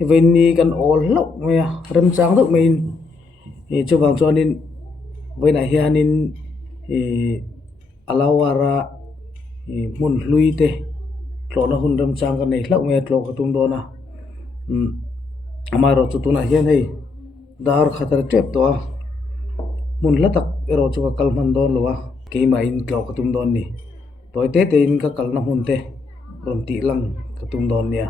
When ni kan all lok me rem chang dok main chu bang chuanin when a hianin alawara mun hlui te tlona hun rem chang kan nei hlak me tlok tum dona amaro chu tuna hian hei dar khatar trep to mun latak ero chu ka kalman don lowa keima in tlok tum don ni toy te te in ka kalna hun te rom ti lang ka tum don nia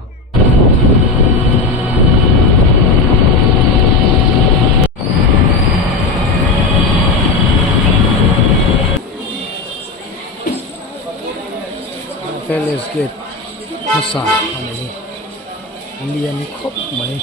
Palace Gate Mahse ani lian khop mai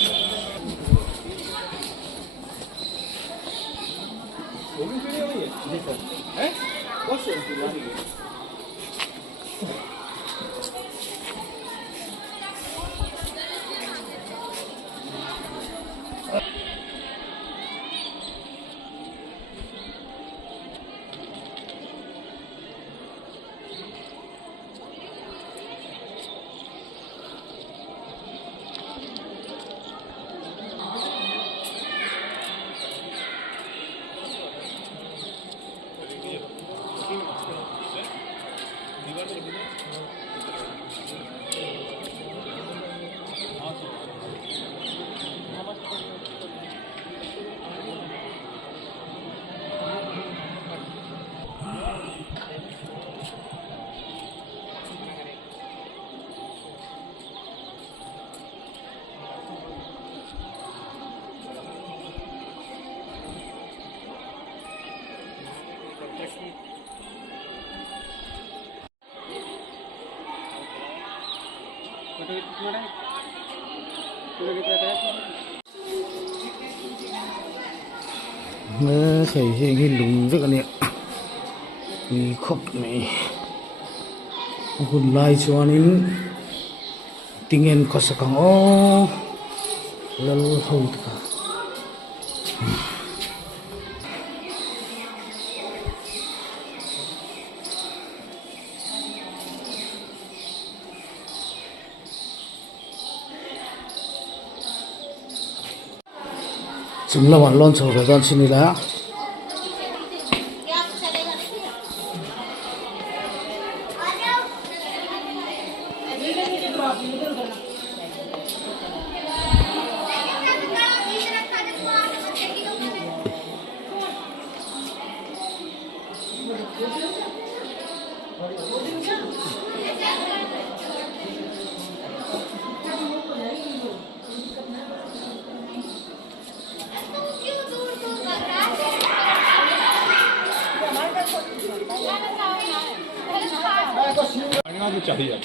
Nè thầy hình lùng rất là nè đi khóc này hôn lai cho nên tiếng en có sắc càng ô lal hậu cả chúng là hoàn lon sầu cái con xin đi lá चाहिए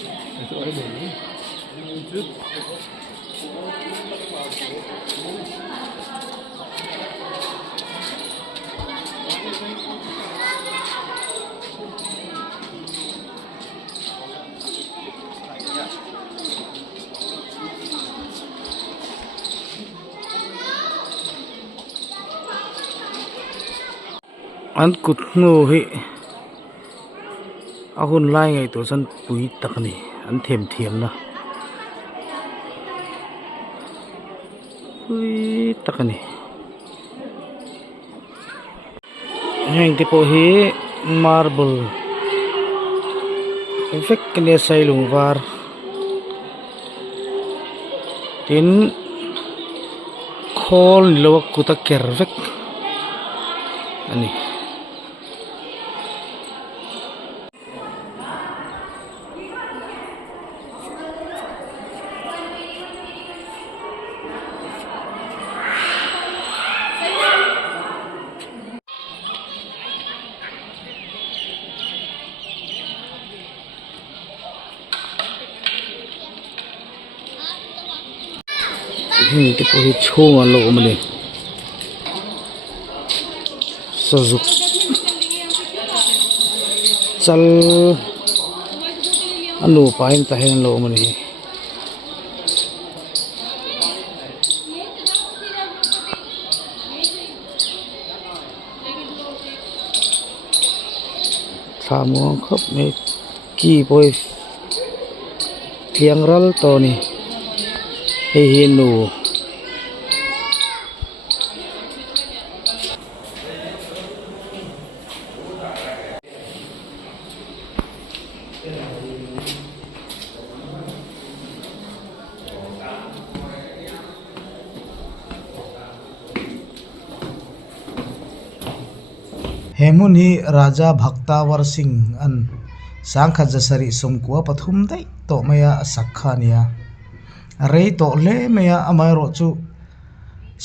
an kut ngo hi a hun lai ngai to san pui tak ni an them thiam na pui tak ni heng ti po hi marble effect kene sai lung war tin khol lo kuta kervek ani cái bôi chua mà lộ mà này sử dụng chal anh lô phải ta hay lộ mà này thà mua khóc này kỳ bôi thiang ral to này hei hi nu hemun hi raja bhaktawar singh an sangkhat jasari somkua pathum dei to maya sakhania rei to le maya amai ro chu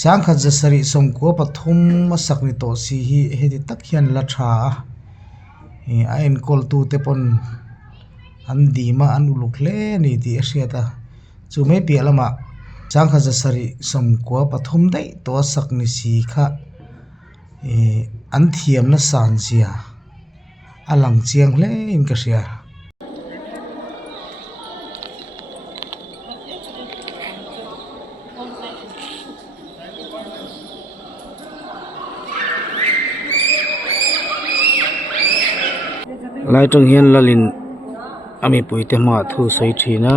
sangkhat jasari somkua pathum masakni to si hi hedi tak hian la tha a en kol tu te pon an dima an uluk le ni ti hriata chu mai pialama sangkhat jasari somkua pathum dei to sakni si kha an thiam na san sia alang chiang hle in ka ria lai tong hian lalin ami puite ma thu sei thina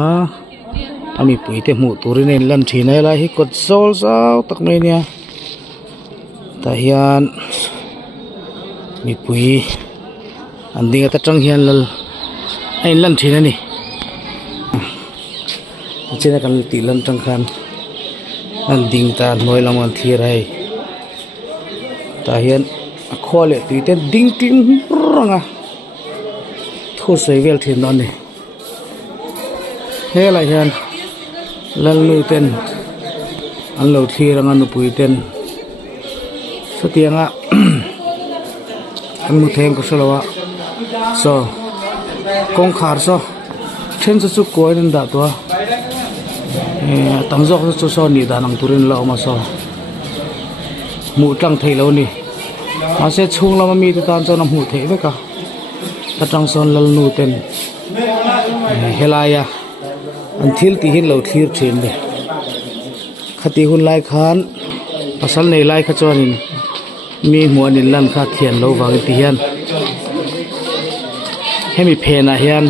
ami puite mu turin en lan thina lai hi kot zol zau tak mai nia ta hian mi pui an dinga ta tang hian lal ai lan thina ni chena kan ti lan tang khan an ding ta noi lam an thir ai ta hian a khole ti te ding tim ranga thu sei vel thin non ni he lai hian lal nu ten an lo thir anga nu pui ten satianga an mu them ko solowa so kong khar so chen chu koi nen da to tam jok chu so ni da nang turin lo ma so mu tlang thei lo ni ma se chung lama mi te tan chon mu thei ve ka ta tang son lal nu ten helaya an thil ti hin lo thir thin de khati hun lai khan pasal nei lai kha chonin mi muan in lan kha thian lo wang ti hian hemi phena hian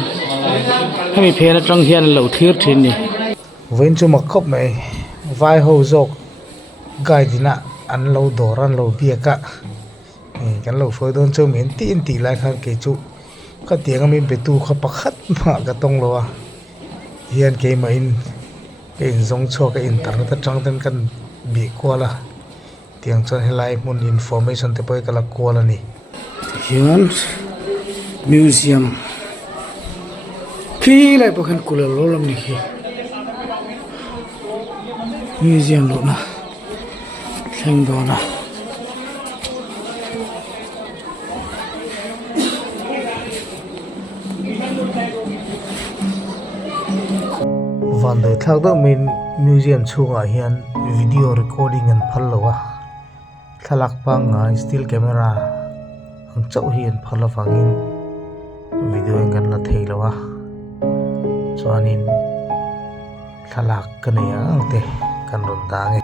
hemi phena tang hian lo thir thin ni wen chu mak khop mai vai ho jok gai dina an lo doran lo biaka kan lo foi don chu men tin ti lai khan ke chu ka tiang mi be tu kha pakhat ma ka tong lo a hian ke ma in ke in zong cho ka in tar ta tang ten kan bi kwala tiang chon helai mun information te poi kala kwala ni hian museum khi lai po khan kula lo lam ni khi museum lo na theng do na van de thak do min museum chunga hian video recording an phal lowa thalak panga still camera ang chau hian phala wangin video kan la thei lowa chuanin thalak kania angte kan ron dange